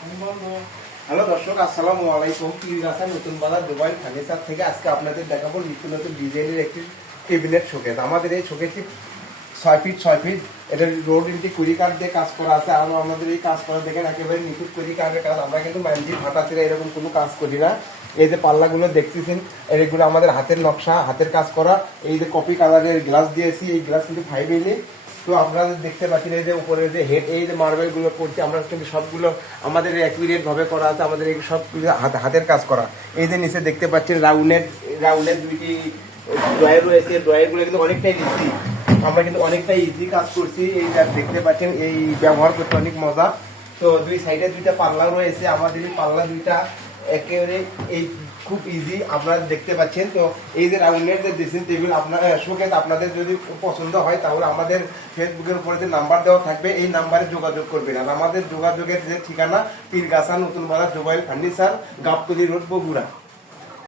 Hello দর্শক, আসসালামু আলাইকুম। পীরগাছা নতুন বাজার দুবাই ফার্নিচার থেকে আজকে আপনাদের দেখাবো নিত্য নতুন ডিজাইনের একটি ক্যাবিনেট শোকেস। আমাদের এই শোকেসটি 6 ফিট এটার রোড ইন্টি কুড়ি কাঠ দিয়ে কাজ করা আছে। আর আমাদের এই কাজ করা দেখেন একেবারে নিখুঁত কুড়ি কাঠের কাজ। আমরা কিন্তু মাইন্ডি ভাটা ছিল এরকম কোনো কাজ করি না। এই যে পাল্লাগুলো দেখতেছেন এগুলো আমাদের হাতের নকশা, হাতের কাজ করা। এই যে কপি কালারের গ্লাস দিয়েছি, এই গ্লাস কিন্তু 5 mm। তো আপনারা দেখতে পাচ্ছেন এই যে উপরে যে হেড, এই যে মার্বেল গুলো করছি আমরা কিন্তু সবগুলো আমাদের অ্যাকুরেট ভাবে করা আছে। আমাদের এই সবগুলো হাতের কাজ করা। এই যে নিচে দেখতে পাচ্ছেন রাউন্ডের দুইটি ড্রয়ার রয়েছে। ড্রয়ারগুলো কিন্তু অনেকটাই ইজি, আমরা কিন্তু অনেকটাই ইজি কাজ করছি। এই দেখতে পাচ্ছেন, এই ব্যবহার করতে অনেক মজা। তো দুই সাইডে দুইটা পাল্লা রয়েছে। আমাদের এই পাল্লা দুইটা একেবারে এই খুব ইজি আপনারা দেখতে পাচ্ছেন। তো এই যে রাউন্ডের যে ড্রেসিং টেবিল আপনার শোকেস আপনাদের যদি পছন্দ হয় তাহলে আমাদের ফেসবুকের উপরে যে নাম্বার দেওয়া থাকবে এই নাম্বারে যোগাযোগ করবেন। আর আমাদের যোগাযোগের যে ঠিকানা পীরগাছা নতুন বাজার জুবাইল ফার্নিচার, গাবতলী রোড, বগুড়া।